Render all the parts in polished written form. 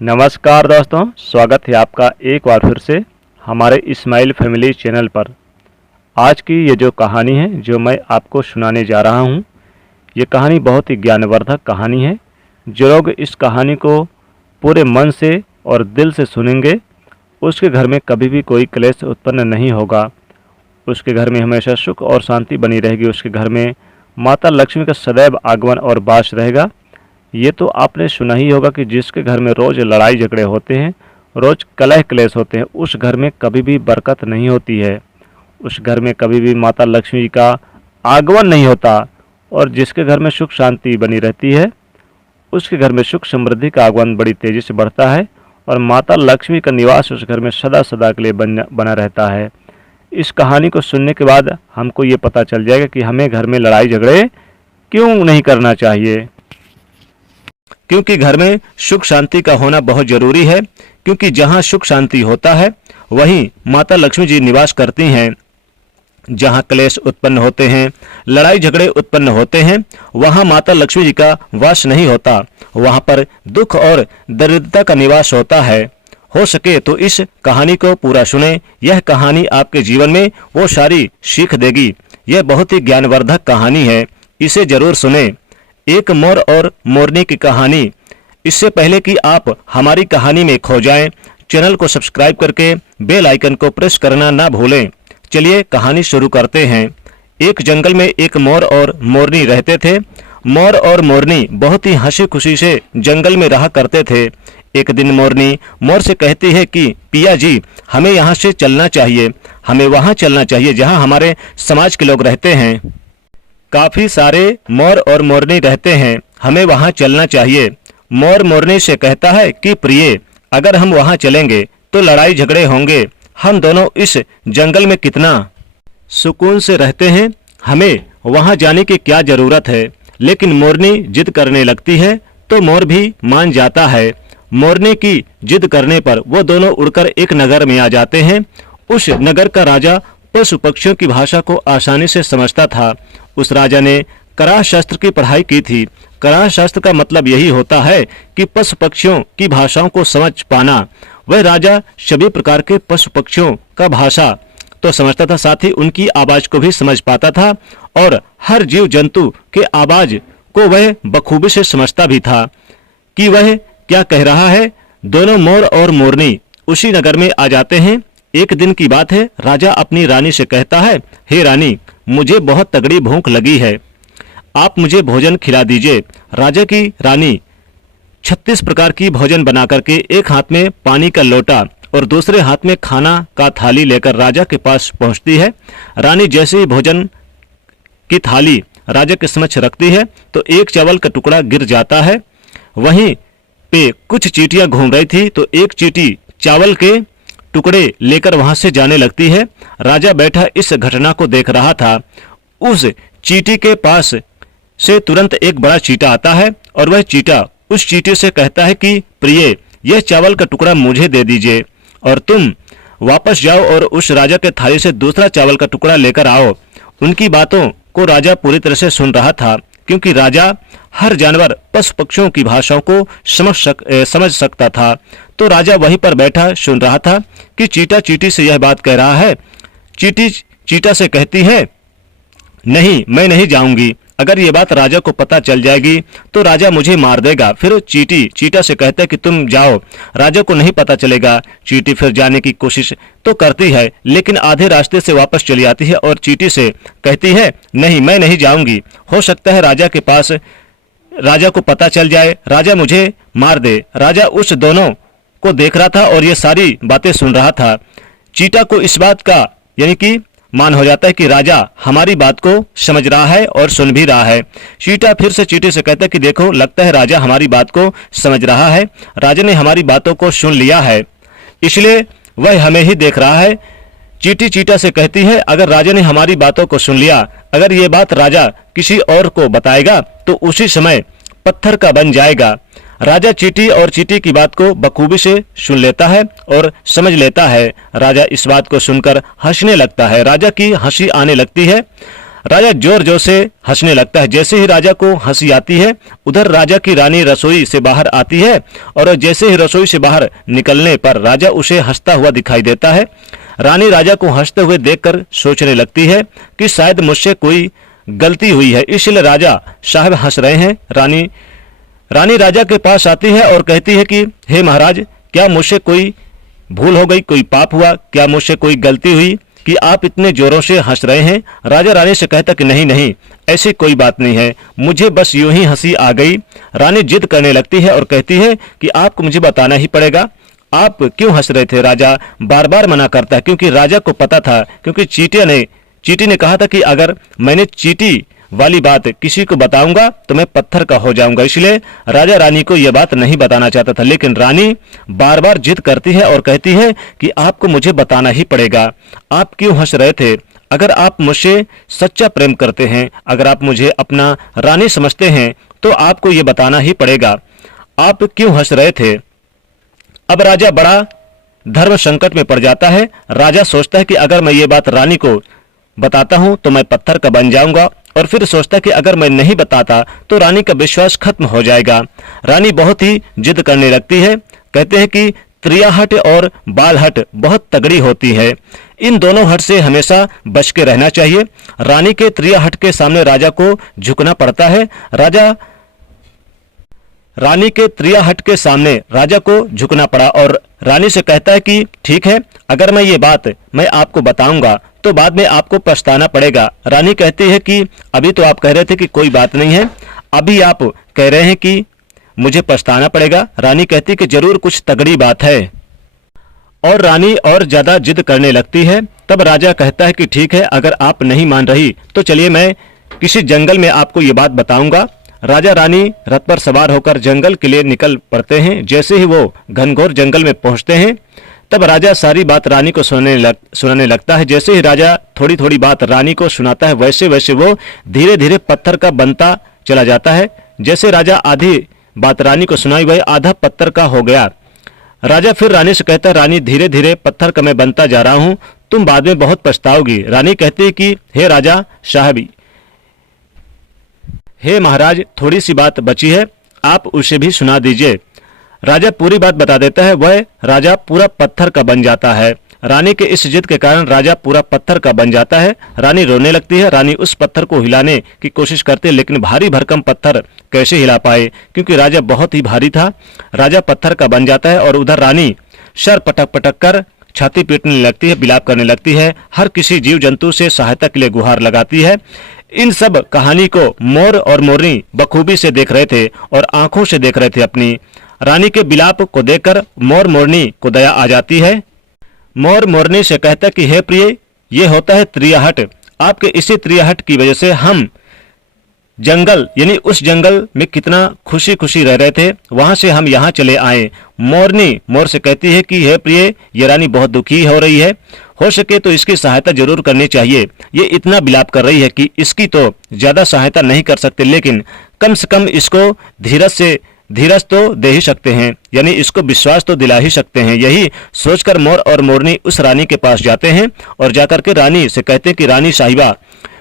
नमस्कार दोस्तों, स्वागत है आपका एक बार फिर से हमारे इस्माइल फैमिली चैनल पर। आज की ये जो कहानी है जो मैं आपको सुनाने जा रहा हूँ, ये कहानी बहुत ही ज्ञानवर्धक कहानी है। जो लोग इस कहानी को पूरे मन से और दिल से सुनेंगे, उसके घर में कभी भी कोई क्लेश उत्पन्न नहीं होगा। उसके घर में हमेशा सुख और शांति बनी रहेगी। उसके घर में माता लक्ष्मी का सदैव आगमन और वास रहेगा। ये तो आपने सुना ही होगा कि जिसके घर में रोज़ लड़ाई झगड़े होते हैं, रोज़ कलह क्लेश होते हैं, उस घर में कभी भी बरकत नहीं होती है। उस घर में कभी भी माता लक्ष्मी का आगमन नहीं होता। और जिसके घर में सुख शांति बनी रहती है, उसके घर में सुख समृद्धि का आगमन बड़ी तेज़ी से बढ़ता है और माता लक्ष्मी का निवास उस घर में सदा सदा के लिए बना रहता है। इस कहानी को सुनने के बाद हमको ये पता चल जाएगा कि हमें घर में लड़ाई झगड़े क्यों नहीं करना चाहिए, क्योंकि घर में सुख शांति का होना बहुत जरूरी है। क्योंकि जहाँ सुख शांति होता है वहीं माता लक्ष्मी जी निवास करती हैं। जहाँ क्लेश उत्पन्न होते हैं, लड़ाई झगड़े उत्पन्न होते हैं, वहाँ माता लक्ष्मी जी का वास नहीं होता। वहाँ पर दुख और दरिद्रता का निवास होता है। हो सके तो इस कहानी को पूरा सुने। यह कहानी आपके जीवन में वो सारी सीख देगी। यह बहुत ही ज्ञानवर्धक कहानी है, इसे जरूर सुने। एक मोर और मोरनी की कहानी। इससे पहले कि आप हमारी कहानी में खो जाएं, चैनल को सब्सक्राइब करके बेल आइकन को प्रेस करना ना भूलें। चलिए कहानी शुरू करते हैं। एक जंगल में एक मोर और मोरनी रहते थे। मोर और मोरनी बहुत ही हंसी खुशी से जंगल में रहा करते थे। एक दिन मोरनी मोर से कहती है कि पिया जी, हमें यहाँ से चलना चाहिए। हमें वहाँ चलना चाहिए जहाँ हमारे समाज के लोग रहते हैं। काफी सारे मोर और मोरनी रहते हैं, हमें वहाँ चलना चाहिए। मोर मोरनी से कहता है कि प्रिय, अगर हम वहाँ चलेंगे तो लड़ाई झगड़े होंगे। हम दोनों इस जंगल में कितना सुकून से रहते हैं, हमें वहाँ जाने की क्या जरूरत है। लेकिन मोरनी जिद करने लगती है तो मोर भी मान जाता है। मोरनी की जिद करने पर वो दोनों उड़कर एक नगर में आ जाते हैं। उस नगर का राजा पशु पक्षियों की भाषा को आसानी से समझता था। उस राजा ने कराह शास्त्र की पढ़ाई की थी। कराह शास्त्र का मतलब यही होता है कि पशु पक्षियों की भाषाओं को समझ पाना। वह राजा सभी प्रकार के पशु पक्षियों का भाषा तो समझता था, साथ ही उनकी आवाज को भी समझ पाता था और हर जीव जंतु के आवाज को वह बखूबी से समझता भी था कि वह क्या कह रहा है। दोनों मोर और मोरनी उसी नगर में आ जाते हैं। एक दिन की बात है। राजा अपनी रानी से कहता है, हे रानी, मुझे बहुत तगड़ी भूख लगी है, आप मुझे भोजन खिला दीजिए। राजा की रानी 36 प्रकार की भोजन बना करके एक हाथ में पानी का लोटा और दूसरे हाथ में खाना का थाली लेकर राजा के पास पहुंचती है। रानी जैसे ही भोजन की थाली राजा के समक्ष रखती है तो एक चावल का टुकड़ा गिर जाता है। वहीं पे कुछ चींटियां घूम रही थी तो एक चींटी चावल के टुकड़े लेकर वहां से जाने लगती है। राजा बैठा इस घटना को देख रहा था। उस चींटी के पास से तुरंत एक बड़ा चींटा आता है और वह चींटा उस चींटी से कहता है कि प्रिय, यह चावल का टुकड़ा मुझे दे दीजिए और तुम वापस जाओ और उस राजा के थाली से दूसरा चावल का टुकड़ा लेकर आओ। उनकी बातों को राजा पूरी तरह से सुन रहा था, क्योंकि राजा हर जानवर पशु पक्षियों की भाषाओं को समझ सकता था। तो राजा वहीं पर बैठा सुन रहा था कि चींटा चींटी से यह बात कह रहा है। चींटी चींटा से कहती है, नहीं, मैं नहीं जाऊंगी। अगर ये बात राजा को पता चल जाएगी तो राजा मुझे मार देगा। फिर चींटी चींटा से कहता है कि तुम जाओ, राजा को नहीं पता चलेगा। चींटी फिर जाने की कोशिश तो करती है, लेकिन आधे रास्ते से वापस चली आती है और चींटी से कहती है, नहीं, मैं नहीं जाऊंगी। हो सकता है राजा को पता चल जाए, राजा मुझे मार दे। राजा उस दोनों को देख रहा था और ये सारी बातें सुन रहा था। चींटा को इस बात का यानी कि मान हो जाता है कि राजा हमारी बात को समझ रहा है और सुन भी रहा है। चींटा फिर से चींटी से कहता है कि देखो, लगता है राजा हमारी बात को समझ रहा है। राजा ने हमारी बातों को सुन लिया है, इसलिए वह हमें ही देख रहा है। चींटी चींटा से कहती है, अगर राजा ने हमारी बातों को सुन लिया, अगर ये बात राजा किसी और को बताएगा तो उसी समय पत्थर का बन जाएगा। राजा चींटी और चींटी की बात को बखूबी से सुन लेता है और समझ लेता है। राजा इस बात को सुनकर हंसने लगता है। राजा की हंसी आने लगती है। राजा जोर जोर से हंसने लगता है। जैसे ही राजा को हंसी आती है, उधर राजा की रानी रसोई से बाहर आती है और जैसे ही रसोई से बाहर निकलने पर राजा उसे हंसता हुआ दिखाई देता है। रानी राजा को हंसते हुए देखकर सोचने लगती है कि शायद मुझसे कोई गलती हुई है, इसलिए राजा साहब हंस रहे हैं। रानी राजा के पास आती है और कहती है कि हे महाराज, क्या मुझसे कोई भूल हो गई, कोई पाप हुआ, क्या मुझसे कोई गलती हुई कि आप इतने जोरों से हंस रहे हैं? राजा रानी से कहता कि नहीं नहीं, ऐसी कोई बात नहीं है, मुझे बस यूं ही हंसी आ गई। रानी जिद करने लगती है और कहती है कि आपको मुझे बताना ही पड़ेगा, आप क्यों हंस रहे थे? राजा बार बार मना करता है, क्योंकि राजा को पता था, क्योंकि चींटी ने कहा था कि अगर मैंने चींटी वाली बात किसी को बताऊंगा तो मैं पत्थर का हो जाऊंगा, इसलिए राजा रानी को यह बात नहीं बताना चाहता था। लेकिन रानी बार बार जिद करती है और कहती है कि आपको मुझे बताना ही पड़ेगा, आप क्यों हंस रहे थे? अगर आप मुझसे सच्चा प्रेम करते हैं, अगर आप मुझे अपना रानी समझते हैं तो आपको ये बताना ही पड़ेगा, आप क्यों हंस रहे थे? अब राजा बड़ा धर्म संकट में पड़ जाता है। राजा सोचता है कि अगर मैं ये बात रानी को बताता हूं तो मैं पत्थर का बन जाऊंगा, और फिर सोचता है कि अगर मैं नहीं बताता तो रानी का विश्वास खत्म हो जाएगा। रानी बहुत ही जिद करने लगती है। कहते हैं कि त्रियाहट और बालहट बहुत तगड़ी होती है, इन दोनों हट से हमेशा बच के रहना चाहिए। रानी के त्रियाहट के सामने राजा को झुकना पड़ता है। रानी के त्रियाहट के सामने राजा को झुकना पड़ा और रानी से कहता है कि ठीक है, अगर मैं ये बात मैं आपको बताऊंगा तो बाद में आपको पछताना पड़ेगा। रानी कहती है कि अभी तो आप कह रहे थे कि कोई बात नहीं है, अभी आप कह रहे हैं कि मुझे पछताना पड़ेगा। रानी कहती है कि जरूर कुछ तगड़ी बात है, और रानी और ज्यादा जिद करने लगती है। तब राजा कहता है कि ठीक है, अगर आप नहीं मान रही तो चलिए मैं किसी जंगल में आपको ये बात बताऊंगा। राजा रानी रथ पर सवार होकर जंगल के लिए निकल पड़ते हैं। जैसे ही वो घनघोर जंगल में पहुंचते हैं तब राजा सारी बात रानी को सुनाने लगता है। जैसे ही राजा थोड़ी थोड़ी बात रानी को सुनाता है, वैसे वैसे वो धीरे धीरे पत्थर का बनता चला जाता है। जैसे राजा आधी बात रानी को सुनाई, वह आधा पत्थर का हो गया। राजा फिर रानी से कहता है, रानी धीरे धीरे पत्थर का मैं बनता जा रहा हूं, तुम बाद में बहुत पछताओगी। रानी कहती है कि हे राजा साहब, हे महाराज, थोड़ी सी बात बची है, आप उसे भी सुना दीजिए। राजा पूरी बात बता देता है। वह राजा पूरा पत्थर का बन जाता है। रानी के इस जिद के कारण राजा पूरा पत्थर का बन जाता है। रानी रोने लगती है। रानी उस पत्थर को हिलाने की कोशिश करती है, लेकिन भारी भरकम पत्थर कैसे हिला पाए, क्योंकि राजा बहुत ही भारी था। राजा पत्थर का बन जाता है और उधर रानी सर पटक पटक कर छाती पीटने लगती है, विलाप करने लगती है, हर किसी जीव जंतु से सहायता के लिए गुहार लगाती है। इन सब कहानी को मोर और मोरनी बखूबी से देख रहे थे और आंखों से देख रहे थे अपनी। रानी के विलाप को देखकर मोर मोरनी को दया आ जाती है। मोर मोरनी से कहता कि हे प्रिय, ये होता है त्रियाहट, आपके इसी त्रियाहट की वजह से हम जंगल यानी उस जंगल में कितना खुशी खुशी रह रहे थे, वहां से हम यहाँ चले आए। मोरनी मोर से कहती है कि हे प्रिय, ये रानी बहुत दुखी हो रही है, हो सके तो इसकी सहायता जरूर करनी चाहिए। ये इतना विलाप कर रही है कि इसकी तो ज्यादा सहायता नहीं कर सकते, लेकिन कम से कम इसको धीरज तो दे ही सकते हैं, यानी इसको विश्वास तो दिला ही सकते हैं। यही सोचकर मोर और मोरनी उस रानी के पास जाते हैं और जाकर के रानी से कहते हैं कि रानी साहिबा,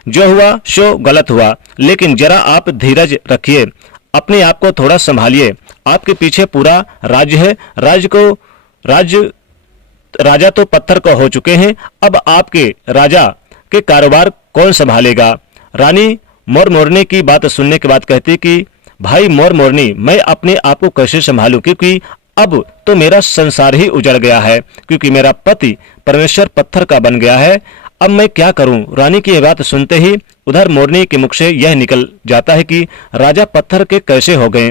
जो हुआ सो गलत हुआ, लेकिन जरा आप धीरज रखिए, अपने आप को थोड़ा संभालिए। आपके पीछे पूरा राज्य है, राजा तो पत्थर का हो चुके हैं, अब आपके राजा के कारोबार कौन संभालेगा। रानी मोर मोरनी की बात सुनने के बाद कहती कि भाई मोर मोरनी, मैं अपने आप को कैसे संभालूं, क्योंकि अब तो मेरा संसार ही उजड़ गया है, क्योंकि मेरा पति परमेश्वर पत्थर का बन गया है, अब मैं क्या करूं। रानी की यह बात सुनते ही उधर मोरनी के मुख से यह निकल जाता है कि राजा पत्थर के कैसे हो गए।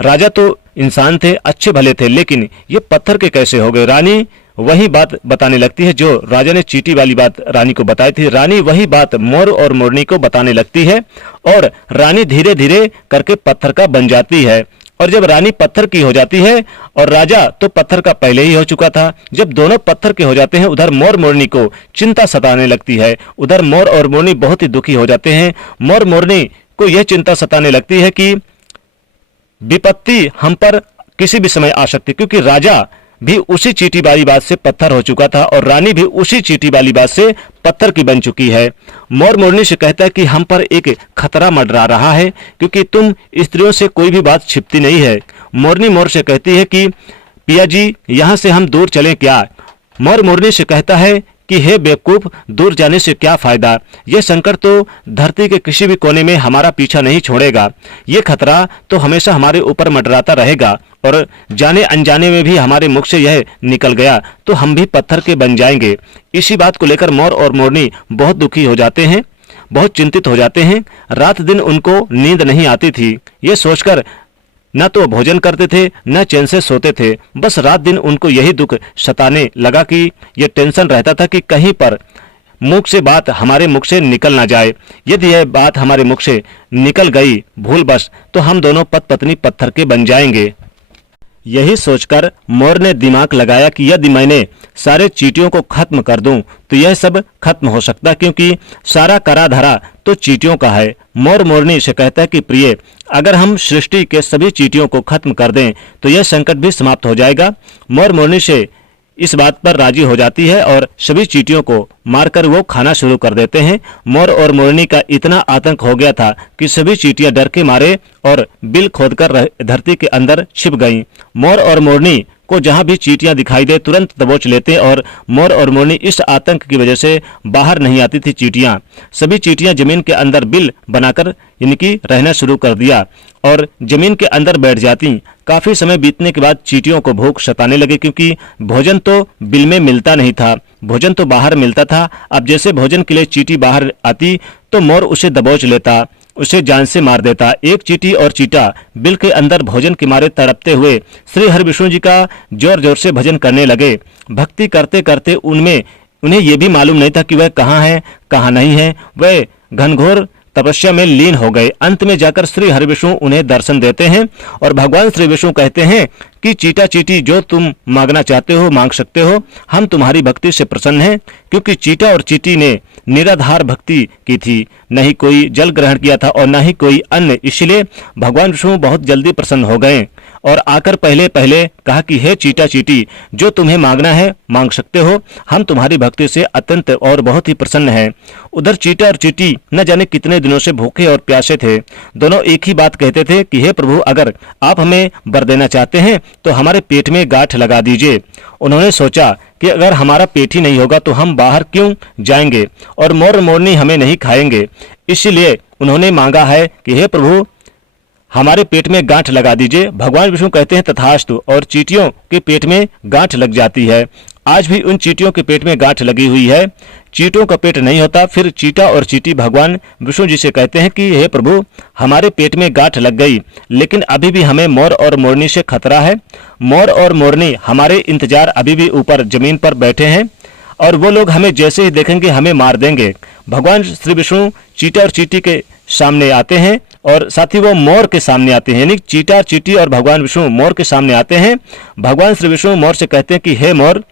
राजा तो इंसान थे, अच्छे भले थे, लेकिन ये पत्थर के कैसे हो गए। रानी वही बात बताने लगती है जो राजा ने चींटी वाली बात रानी को बताई थी। रानी वही बात मोर और मोरनी को बताने लगती है और रानी धीरे धीरे करके पत्थर का बन जाती है। और जब रानी पत्थर की हो जाती है और राजा तो पत्थर का पहले ही हो चुका था, जब दोनों पत्थर के हो जाते हैं, उधर मोर मोरनी को चिंता सताने लगती है। उधर मोर और मोरनी बहुत ही दुखी हो जाते हैं। मोर मोरनी को यह चिंता सताने लगती है कि विपत्ति हम पर किसी भी समय आ सकती, क्योंकि राजा भी उसी चींटी वाली बात से पत्थर हो चुका था और रानी भी उसी चींटी वाली बात से पत्थर की बन चुकी है। मोर मोरनी से कहता है कि हम पर एक खतरा मंडरा रहा है क्योंकि तुम स्त्रियों से कोई भी बात छिपती नहीं है। मोरनी मोर से कहती है कि पिया जी, यहाँ से हम दूर चलें क्या? मोर मोरनी से कहता है कि हे बेवकूफ, दूर जाने से क्या फायदा? यह संकट तो धरती के किसी भी कोने में हमारा पीछा नहीं छोड़ेगा। ये खतरा तो हमेशा हमारे ऊपर मंडराता रहेगा और जाने अनजाने में भी हमारे मुख से यह निकल गया तो हम भी पत्थर के बन जाएंगे। इसी बात को लेकर मोर और मोरनी बहुत दुखी हो जाते हैं, बहुत चिंतित हो जाते हैं। रात दिन उनको नींद नहीं आती थी। ये सोचकर न तो भोजन करते थे न चैन से सोते थे। बस रात दिन उनको यही दुख सताने लगा कि ये टेंशन रहता था कि कहीं पर मुख से बात हमारे मुख से निकल ना जाए। यदि यह बात हमारे मुख से निकल गई भूलवश तो हम दोनों पति पत्नी पत्थर के बन जाएंगे। यही सोचकर मोर ने दिमाग लगाया कि यदि मैंने सारे चींटियों को खत्म कर दूं तो यह सब खत्म हो सकता, क्योंकि सारा करा धरा तो चींटियों का है। मोर मोरनी से कहता है कि प्रिय, अगर हम सृष्टि के सभी चींटियों को खत्म कर दें तो यह संकट भी समाप्त हो जाएगा। मोर मोरनी से इस बात पर राजी हो जाती है और सभी चींटियों को मारकर वो खाना शुरू कर देते हैं। मोर और मोरनी का इतना आतंक हो गया था कि सभी चींटियां डर के मारे और बिल खोदकर धरती के अंदर छिप गईं। मोर और मोरनी को जहां भी चींटियां दिखाई दे तुरंत दबोच लेते और मोर और मोरनी इस आतंक की वजह से बाहर नहीं आती थी। चींटियां सभी चींटियां जमीन के अंदर बिल बनाकर इनकी रहना शुरू कर दिया और जमीन के अंदर बैठ जाती। काफी समय बीतने के बाद चींटियों को भूख सताने लगे, क्योंकि भोजन तो बिल में मिलता नहीं था, भोजन तो बाहर मिलता था। अब जैसे भोजन के लिए चींटी बाहर आती तो मोर उसे दबोच लेता, उसे जान से मार देता। एक चींटी और चीटा बिल के अंदर भोजन के मारे तड़पते हुए श्री हरि विष्णु जी का जोर जोर से भजन करने लगे। भक्ति करते करते उन्हें यह भी मालूम नहीं था कि वह कहाँ है कहाँ नहीं है। वह घनघोर तपस्या में लीन हो गए। अंत में जाकर श्री हरि विष्णु उन्हें दर्शन देते हैं और भगवान श्री विष्णु कहते हैं कि चीटा चीटी, जो तुम मांगना चाहते हो मांग सकते हो, हम तुम्हारी भक्ति से प्रसन्न हैं। क्योंकि चीटा और चीटी ने निराधार भक्ति की थी, नहीं कोई जल ग्रहण किया था और न ही कोई अन्न, इसलिए भगवान विष्णु बहुत जल्दी प्रसन्न हो गए और आकर पहले पहले कहा कि हे चीटा चीटी, जो तुम्हें मांगना है मांग सकते हो, हम तुम्हारी भक्ति से अत्यंत और बहुत ही प्रसन्न हैं। उधर चीटा और चीटी न जाने कितने दिनों से भूखे और प्यासे थे। दोनों एक ही बात कहते थे कि हे प्रभु, अगर आप हमें वर देना चाहते हैं तो हमारे पेट में गांठ लगा दीजिए। उन्होंने सोचा कि अगर हमारा पेट ही नहीं होगा तो हम बाहर क्यों जाएंगे और मोर मोरनी हमें नहीं खाएंगे। इसलिए उन्होंने मांगा है कि हे प्रभु, हमारे पेट में गांठ लगा दीजिए। भगवान विष्णु कहते हैं तथास्तु, और चींटियों के पेट में गांठ लग जाती है। आज भी उन चींटियों के पेट में गांठ लगी हुई है। चींटियों का पेट नहीं होता। फिर चीटा और चीटी भगवान विष्णु जी से कहते हैं कि हे प्रभु, हमारे पेट में गांठ लग गई, लेकिन अभी भी हमें मोर और मोरनी से खतरा है। मोर और मोरनी हमारे इंतजार अभी भी ऊपर जमीन पर बैठे हैं और वो लोग हमें जैसे ही देखेंगे हमें मार देंगे। भगवान श्री विष्णु चीटा और चीटी के सामने आते हैं और साथ ही वो मोर के सामने आते हैं, यानी चीटा चीटी और भगवान विष्णु मोर के सामने आते हैं। भगवान श्री विष्णु मोर से कहते हैं कि हे मोर,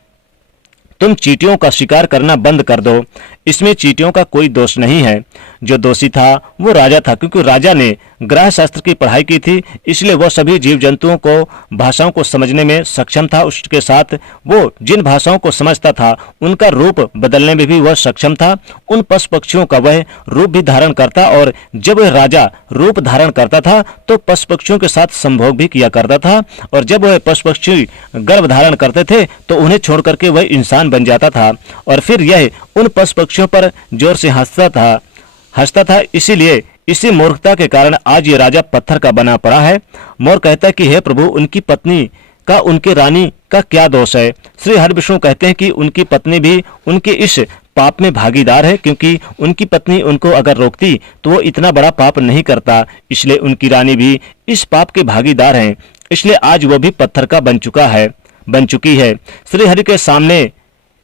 तुम चींटियों का शिकार करना बंद कर दो। इसमें चींटियों का कोई दोष नहीं है। जो दोषी था वो राजा था, क्योंकि राजा ने ग्रह शास्त्र की पढ़ाई की थी, इसलिए वह सभी जीव जंतुओं को भाषाओं को समझने में सक्षम था। उसके साथ वो जिन भाषाओं को समझता था उनका रूप बदलने में भी वह सक्षम था। उन पशु पक्षियों का वह रूप भी धारण करता और जब वह राजा रूप धारण करता था तो पशु पक्षियों के साथ संभोग भी किया करता था, और जब वह पशु पक्षी गर्भ धारण करते थे तो उन्हें छोड़ करके वह इंसान बन जाता था और फिर यह उन पशु पक्षियों पर जोर से हंसता था। इसीलिए इसी मूर्खता के कारण आज ये राजा पत्थर का बना पड़ा है। मोर कहता है कि हे प्रभु, उनकी पत्नी का उनके रानी का क्या दोष है? श्री हरि विष्णु कहते हैं कि उनकी पत्नी भी उनके इस पाप में भागीदार है, क्योंकि उनकी पत्नी उनको अगर रोकती तो वो इतना बड़ा पाप नहीं करता, इसलिए उनकी रानी भी इस पाप के भागीदार हैं। इसलिए आज वो भी पत्थर का बन चुकी है।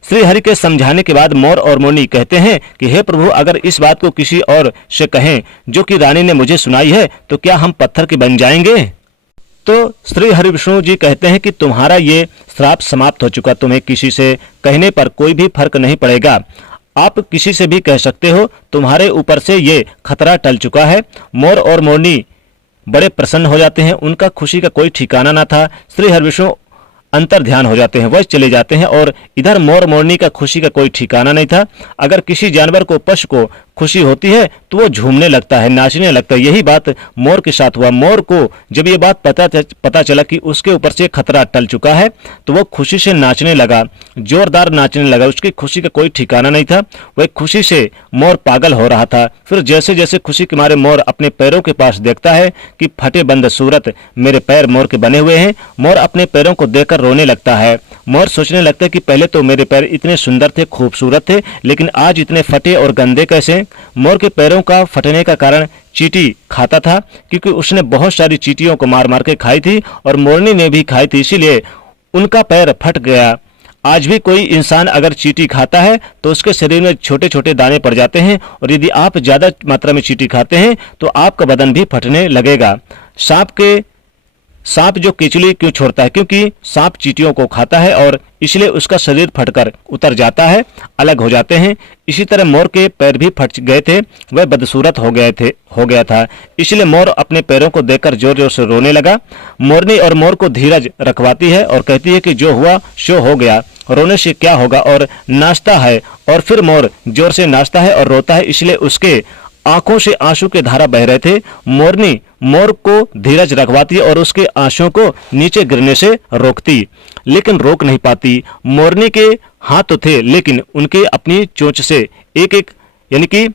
श्री हरि के समझाने के बाद मोर और मोरनी कहते हैं कि हे प्रभु, अगर इस बात को किसी और से कहें जो कि रानी ने मुझे सुनाई है तो क्या हम पत्थर के बन जाएंगे? तो श्री हरि विष्णु जी कहते हैं कि तुम्हारा ये श्राप समाप्त हो चुका। तुम्हें किसी से कहने पर कोई भी फर्क नहीं पड़ेगा। आप किसी से भी कह सकते हो, तुम्हारे ऊपर से ये खतरा टल चुका है। मोर और मोरनी बड़े प्रसन्न हो जाते हैं। उनका खुशी का कोई ठिकाना ना था। श्री हरि विष्णु अंतर ध्यान हो जाते हैं, वह चले जाते हैं। और इधर मोर मोरनी का खुशी का कोई ठिकाना नहीं था। अगर किसी जानवर को, पशु को खुशी होती है तो वो झूमने लगता है, नाचने लगता है। यही बात मोर के साथ हुआ। मोर को जब ये बात पता चला कि उसके ऊपर से खतरा टल चुका है तो वो खुशी से नाचने लगा, जोरदार नाचने लगा। उसकी खुशी का कोई ठिकाना नहीं था, वह खुशी से मोर पागल हो रहा था। फिर जैसे जैसे खुशी के मारे मोर अपने पैरों के पास देखता है कि फटे बंद सूरत, मेरे पैर मोर के बने हुए हैं, मोर अपने पैरों को देखकर रोने लगता है। मोर सोचने लगता है कि पहले तो मेरे पैर इतने सुंदर थे, खूबसूरत थे, लेकिन आज इतने फटे और गंदे कैसे। मोर के पैरों का फटने का कारण चींटी खाता था, क्योंकि उसने बहुत सारी चींटियों को मार मार के खाई थी और मोरनी ने भी खाई थी, इसीलिए उनका पैर फट गया। आज भी कोई इंसान अगर चींटी खाता है तो उसके शरीर में छोटे छोटे दाने पड़ जाते हैं, और यदि आप ज्यादा मात्रा में चींटी खाते हैं तो आपका बदन भी फटने लगेगा। सांप जो केचुली क्यों छोड़ता है? क्योंकि सांप चींटियों को खाता है और इसलिए उसका शरीर फटकर उतर जाता है, अलग हो जाते हैं। इसी तरह मोर के पैर भी फट गए थे, वह बदसूरत हो गया था, इसलिए मोर अपने पैरों को देखकर जोर जोर से रोने लगा। मोरनी और मोर को धीरज रखवाती है और कहती है कि जो हुआ सो हो गया, रोने से क्या होगा, और नाचता है। और फिर मोर जोर से नाचता है और रोता है, इसलिए उसके आंखों से आंसू के धारा बह रहे थे। मोरनी मोर को धीरज रखवाती और उसके आंसुओं को नीचे गिरने से रोकती, लेकिन रोक नहीं पाती। मोरनी के हाथ तो थे, लेकिन उनके अपनी चोंच से एक एक, यानी कि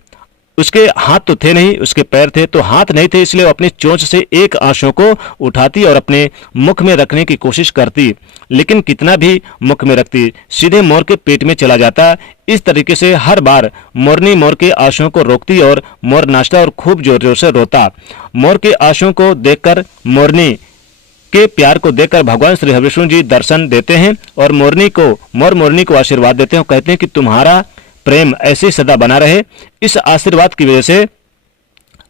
उसके हाथ तो थे नहीं, उसके पैर थे तो हाथ नहीं थे, इसलिए वो अपनी चोंच से एक आंसू को उठाती और अपने मुख में रखने की कोशिश करती, लेकिन कितना भी मुख में रखती सीधे मोर के पेट में चला जाता। इस तरीके से हर बार मोरनी मोर के आंसुओं को रोकती और मोर नाचता और खूब जोर जोर से रोता। मोर के आंसुओं को देखकर, मोरनी के प्यार को देखकर भगवान श्री हरिविष्णु जी दर्शन देते हैं और मोरनी को आशीर्वाद देते हैं, कहते हैं कि तुम्हारा प्रेम ऐसे सदा बना रहे। इस आशीर्वाद की वजह से,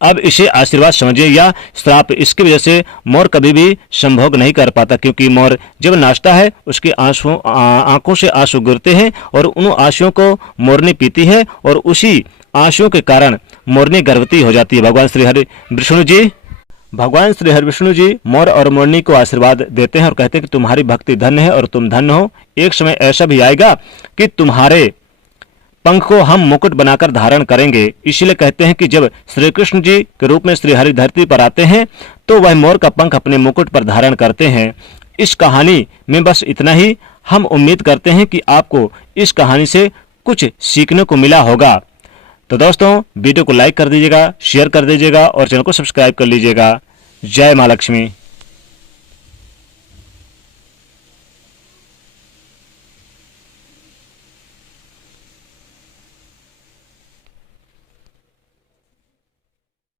अब इसे आशीर्वाद समझिए या श्राप, इसकी वजह से मोर कभी भी संभोग नहीं कर पाता, क्योंकि मोर जब नाचता है उसके आंखों से आंसू गिरते हैं और उन आंसुओं को मोरनी पीती है और उसी आंसुओं के कारण मोरनी गर्भवती हो जाती है। भगवान श्री हरिविष्णु जी मोर और मोरनी को आशीर्वाद देते हैं और कहते हैं कि तुम्हारी भक्ति धन्य है और तुम धन्य हो। एक समय ऐसा भी आएगा कि तुम्हारे पंख को हम मुकुट बनाकर धारण करेंगे। इसलिए कहते हैं कि जब श्री कृष्ण जी के रूप में श्री हरि धरती पर आते हैं तो वह मोर का पंख अपने मुकुट पर धारण करते हैं। इस कहानी में बस इतना ही। हम उम्मीद करते हैं कि आपको इस कहानी से कुछ सीखने को मिला होगा। तो दोस्तों, वीडियो को लाइक कर दीजिएगा, शेयर कर दीजिएगा और चैनल को सब्सक्राइब कर लीजिएगा। जय माँ लक्ष्मी।